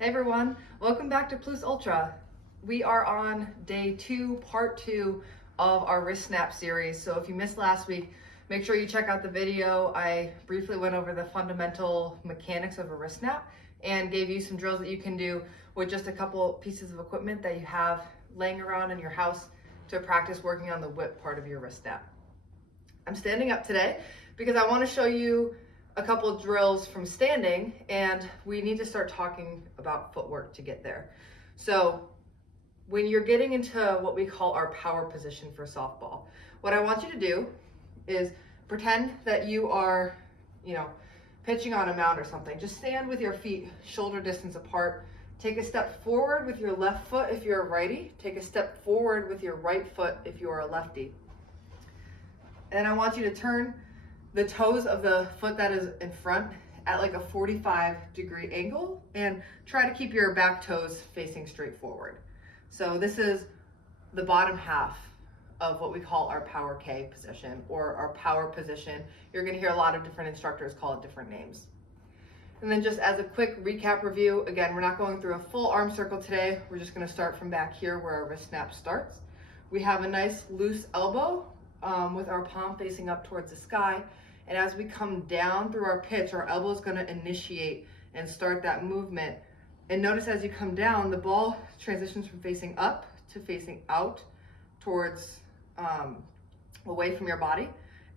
Hey everyone, welcome back to Plus Ultra. We are on day 2, part 2 of our wrist snap series. So if you missed last week, make sure you check out the video. I briefly went over the fundamental mechanics of a wrist snap and gave you some drills that you can do with just a couple pieces of equipment that you have laying around in your house to practice working on the whip part of your wrist snap. I'm standing up today because I want to show you a couple of drills from standing, and we need to start talking about footwork to get there. So when you're getting into what we call our power position for softball, what I want you to do is pretend that you are, pitching on a mound or something. Just stand with your feet shoulder distance apart. Take a step forward with your left foot if you're a righty. Take a step forward with your right foot if you are a lefty. And I want you to turn the toes of the foot that is in front at like a 45-degree angle and try to keep your back toes facing straight forward. So this is the bottom half of what we call our power K position or our power position. You're going to hear a lot of different instructors call it different names. And then just as a quick recap review, again, we're not going through a full arm circle today. We're just going to start from back here where our wrist snap starts. We have a nice loose elbow with our palm facing up towards the sky. And as we come down through our pitch, our elbow is going to initiate and start that movement. And notice as you come down, the ball transitions from facing up to facing out towards away from your body.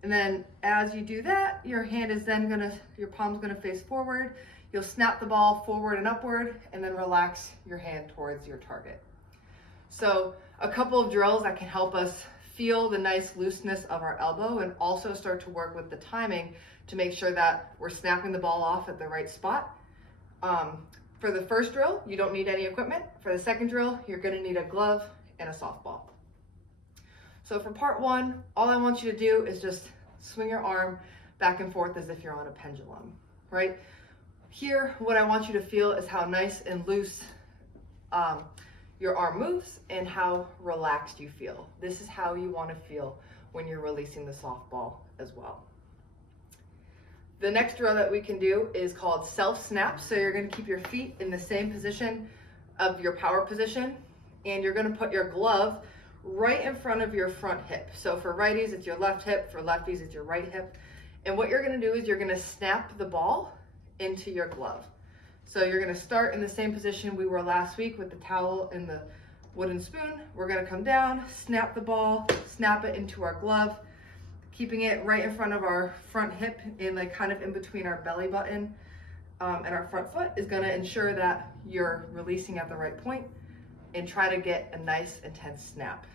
And then as you do that, your palm's gonna face forward. You'll snap the ball forward and upward, and then relax your hand towards your target. So a couple of drills that can help us feel the nice looseness of our elbow and also start to work with the timing to make sure that we're snapping the ball off at the right spot. For the first drill, you don't need any equipment. For the second drill, you're gonna need a glove and a softball. So for part 1, all I want you to do is just swing your arm back and forth as if you're on a pendulum, right? Here, what I want you to feel is how nice and loose your arm moves and how relaxed you feel. This is how you want to feel when you're releasing the softball as well. The next drill that we can do is called SelfSnap. So you're going to keep your feet in the same position of your power position, and you're going to put your glove right in front of your front hip. So for righties, it's your left hip. For lefties, it's your right hip. And what you're going to do is you're going to snap the ball into your glove. So you're going to start in the same position we were last week with the towel and the wooden spoon. We're going to come down, snap the ball, snap it into our glove, keeping it right in front of our front hip and like kind of in between our belly button and our front foot is going to ensure that you're releasing at the right point and try to get a nice intense snap.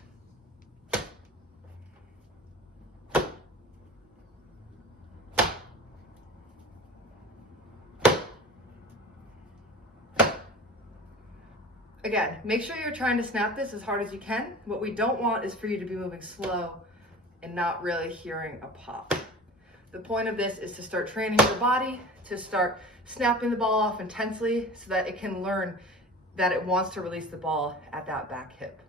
Again, make sure you're trying to snap this as hard as you can. What we don't want is for you to be moving slow and not really hearing a pop. The point of this is to start training your body to start snapping the ball off intensely so that it can learn that it wants to release the ball at that back hip.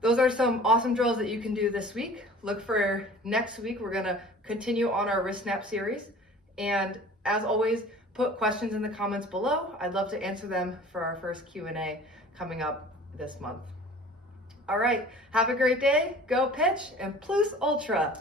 Those are some awesome drills that you can do this week. Look for next week. We're gonna continue on our wrist snap series. And as always, put questions in the comments below. I'd love to answer them for our first Q&A coming up this month. All right, have a great day, go pitch, and Plus Ultra.